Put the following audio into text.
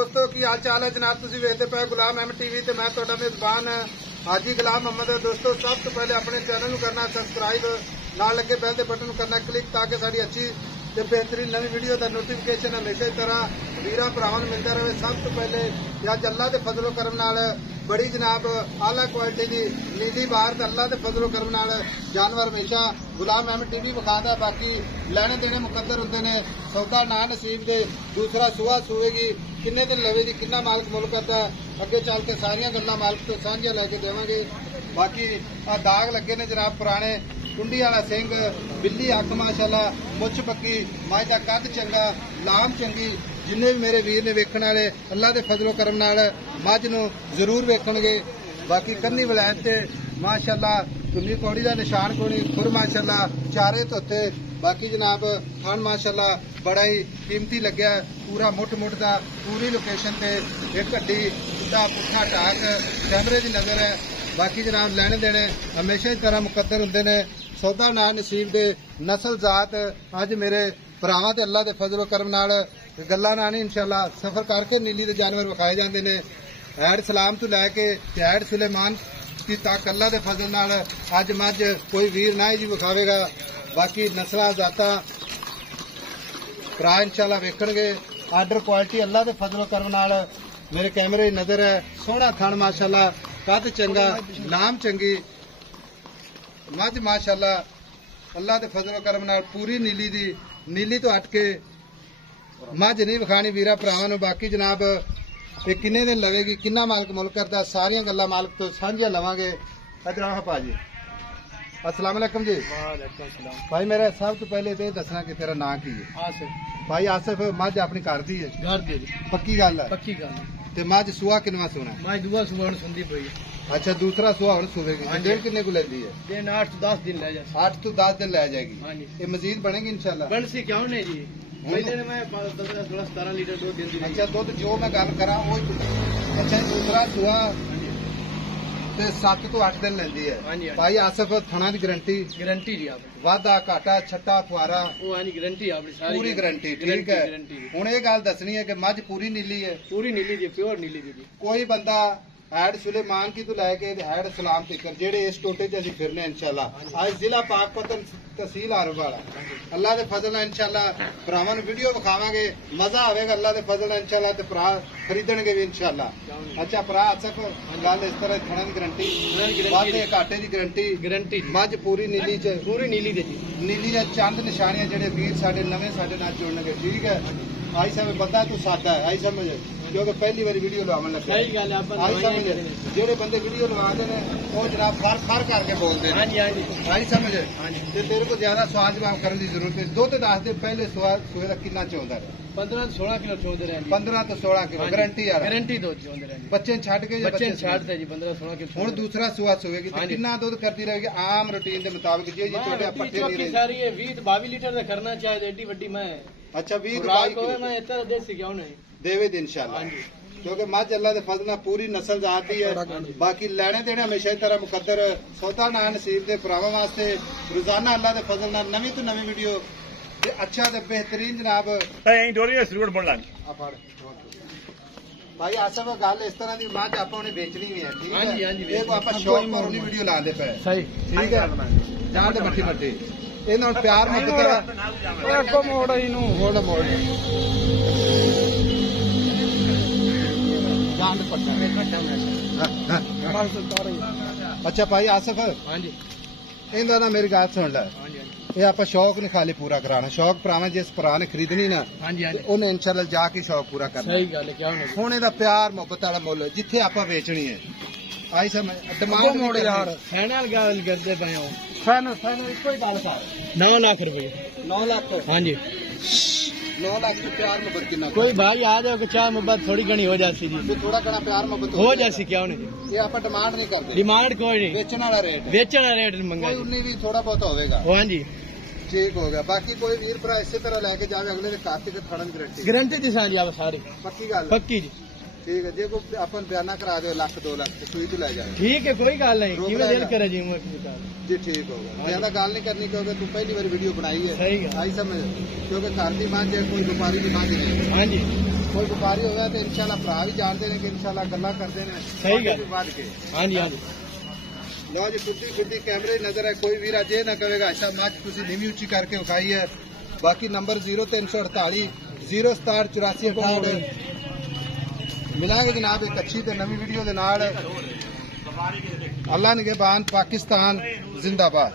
दोस्तों की हाल चाल है जनाब तुसीं वेखदे पे गुलाम अहमद टीवी ते मैं तुहाडा मेज़बान हाजी गुलाम अहमद। दोस्तों सब तो पहले अपने चैनल नूं करना सब्सक्राइब, नाल लगे बैल दे बटन नूं करना क्लिक ताकि साडी अच्छी ते बेहतरीन नवी वीडियो दा नोटिफिकेशन हमेशा की तरह वीरां भरावां नूं मिलदा रहे। सब तो पहले अज अल्लाह दे फजलो करम नाल बड़ी जनाब आला क्वालिटी की नीली बार ते अल्लाह दे फजलो करम नाल जानवर हमेशा गुलाम अहमद टीवी विखादा। बाकी लैने देने मुकद्दर हुंदे ने, सौदा ना नसीब दे, दूसरा सुआ सूएगी, किन्ने दिन लवेगी, किन्ना मालक मुल करता है, अगे चल के सारियां गल्लां मालक तो सांझियां लैके देवांगे। बाकी आ दाग लगे ने जनाब पुराने, कुंडी वाला सिंह, बिल्ली अख माशाअल्लाह, मुछ पक्की, मझ दा कद चंगा, लाम चंगी। जिन्ने भी मेरे वीर ने वेखण वाले अल्लाह दे फजलो करम नाल मझ नूं जरूर वेखणगे। बाकी कन्नी वलैत ते माशाअल्लाह कुन्नी कौड़ी दा निशान कोनी, खुर माशाअल्लाह चारे धोते। बाकी जनाब खान माशाअल्लाह बड़ा ही कीमती लग्या, पूरा मुठ मुठ दा, पूरी लोकेशन ते एक हड्डी दा पुट्ठा टाक कैमरे दी नजर है। बाकी जनाब लैने देने हमेशा की तरह मुकद्दर हुंदे ने, सौदा ना नसीब दे, नस्ल जात अज मेरे भरावां ते अल्लाह दे फजलो करम नाल गल्लां नाल इंशाअल्लाह सफर करके नीली दे जानवर विखाए जांदे ने। हैड सलाम तो लैके हैड सुलेमान की तक अल्लाह दे फजल नाल अज मझ कोई वीर ना जी विखावेगा। बाकी नस्लां जातां भरा इंशाअल्लाह वेखणगे। आर्डर क्वालिटी अल्लाह दे फजलो करम नाल मेरे कैमरे नजर है। सोहना थण माशाअल्लाह, कद चंगा, लाम चंगी, मझ माशाअल्लाह अल्लाह दे फजलो करम नाल पूरी नीली दी, नीली तो हट के मझ नहीं विखानी वीरा भरावां नूं। बाकी जनाब ये किन्ने दिन लवेगी, किन्ना मालक मुल करदा, सारियां गल्लां मालक तो साझियां लवांगे। इधर आओ भाजी, अस्सलाम वालेकुम जी। भाई मेरा सब तो पहले तो दसना कि तेरा नाम की है? आसिफ। भाई आसिफ, मझ अपनी घर दी है? घर दी। पक्की गल है? पक्की गल। ते मझ सुआ किनवा सुना? मझ दूआ सुआ हुण सुंदी पई। अच्छा, दूसरा सुआ हुण सुवेगी। डेढ़ किन्ने को लेंदी है? दिन 8 to 10 दिन ले जाएगी। 8 to 10 दिन ले जाएगी। ये मजीद बनेगी इंशाल्लाह? बन सी क्यों नहीं जी, पहले ने मैं 16-17 लीटर दूध देंदी। अच्छा, दूध जो मैं गल करा वो। अच्छा, दूसरा सुआ ते 7 to 8 दिन लेंदी है। भाई आसिफ, थणा दी गारंटी? गारंटी जी आप वादा घाटा छट्टा फुआरा वो यानी गारंटी आपकी सारी पूरी गारंटी। ठीक है, हुण ये गल दसनी है कि मझ पूरी नीली है? पूरी नीली दी, प्योर नीली दी। कोई बंदा हैड सुलेमान की तो लैके हैड सलाम तक जेडे इस टोटे च असीं फिरने इंशाअल्लाह आज जिला पाकपतन तहसील आरोवाला अल्लाह दे फजल नाल इंशाअल्लाह भरावां नूं वीडियो विखावांगे, मजा आवेगा अल्लाह दे फजल नाल इंशाअल्लाह ते भरा खरीदणगे भी इंशाअल्लाह। अच्छा भरा आसिफ, गल इस तरह थणा दी गारंटी, वादे घाटे दी गारंटी, मझ पूरी नीली च? पूरी नीली दे जी, नीली दे चंद निशानियां जेडे वीर साडे नवे साडे नाल जुड़नगे। ठीक है, आई समझ बंदा तू सादा है, आई समझ, क्योंकि पहली बार वीडियो लवावन लगे। सही गल है, आई समझ, जेडे बंदे वीडियो लवाते हैं वो जनाब फर करके बोलते हैं। हां जी, आई समझ। ते तेरे को ज्यादा सवाल जवाब करने की जरूरत है। दुध दस दे पहले सुए का कितना चौंदा है? 15 to 16 किलो चौंदे रहे। 15 to 16 किलो गारंटी यार? गारंटी दो चौंदे रहे। बच्चे छड़ के? बच्चे छड़ते जी 15-16 किलो। हुण दूसरा सुआ सुएगी तो कितना दूध करती रहेगी आम रूटीन के मुताबिक? जी छोटे पट्टे नहीं रहे सारी है 20-22 लीटर का करना चाहिए, एडी बड़ी मैं। अच्छा, 20-22 किलो मैं इतना देसी क्यों नहीं देवे दिन इंशाअल्लाह, क्योंकि मझ अल्लाह दे फजल नाल पूरी नस्ल जाती है। बाकी लैने देने हमेशा की तरह मुकद्दर, सौदा ना नसीब दे भरावां वास्ते रोजाना अल्लाह दे फजल नाल नवी तो नवी वीडियो ते अच्छा ते बेहतरीन जनाब भाई आसिफ गल इस तरह की मझ आप बेचनी भी है। ठीक है, आप शौक पर वीडियो लाते पे। सही, ठीक है, जान दे मट्टी मट्टी इन्हों प्यार मुहब्बत मोड़ मोड़ मोड़ अच्छा भाई आसिफ, हाँ जी, इन्दा ना मेरी गल सुन लै, ये आप शौक नहीं खाली पूरा कराना, शौक भरावा जिस भरा ने खरीदनी ना उन्हें इंशाअल्लाह जाके शौक पूरा करना। सही गल है, हुण इहदा प्यार मुहब्बत वाला मुल जिथे आप बेचनी है। आई समझ, डिमांड मोड़ यार फाइनल गल करदे पे हो, फाइनल इको ही गल कर 9 लाख रुपए। 9 लाख? हाँ जी, 9 लाख में प्यार मोहब्बत कितना? कोई भाई आ जाओ कि चाह मोहब्बत थोड़ी घनी हो जाती जी, थोड़ा घना प्यार मोहब्बत हो जाती क्या उन्हें? ये आप डिमांड नहीं करते? डिमांड कोई नहीं, बेचने वाला रेट मंगा, उन्हें भी थोड़ा बहुत होगा। हाँ जी, ठीक हो गया। बाकी कोई वीर भरा इसी तरह लैके जावे अगले खाते के थड़न गारंटी दी सारी आप सारी पक्की गल? पक्की जी। ठीक है, जे को अपन बयाना करा दो 1-2 लाख सुई तो ले जाए। ठीक है, कोई गल नहीं, किवें दिल करे जी जी, ठीक होगा। ज्यादा गल नहीं करनी क्योंकि तू पहली बार वीडियो बनाई है। सही है, आई समझ, क्योंकि घर की मां कोई व्यापारी की मां नहीं। हाँ जी, कोई व्यापारी होगा तो इंशाल्लाह भरा भी जानते हैं कि इंशाल्लाह गल्ला करते हैं। सही गल बढ़ के हाँ जी हाँ जी लो जी खुदी खुदी कैमरे नजर है कोई वीर अजे ना कहेगा ऐसा मच तुसी नीवी उची करके विखाई है। बाकी नंबर 0348 067 84 कोड मिलांगे जनाब एक अच्छी ते नवी वीडियो दे नाल। अल्लाह निगहबान पाकिस्तान जिंदाबाद।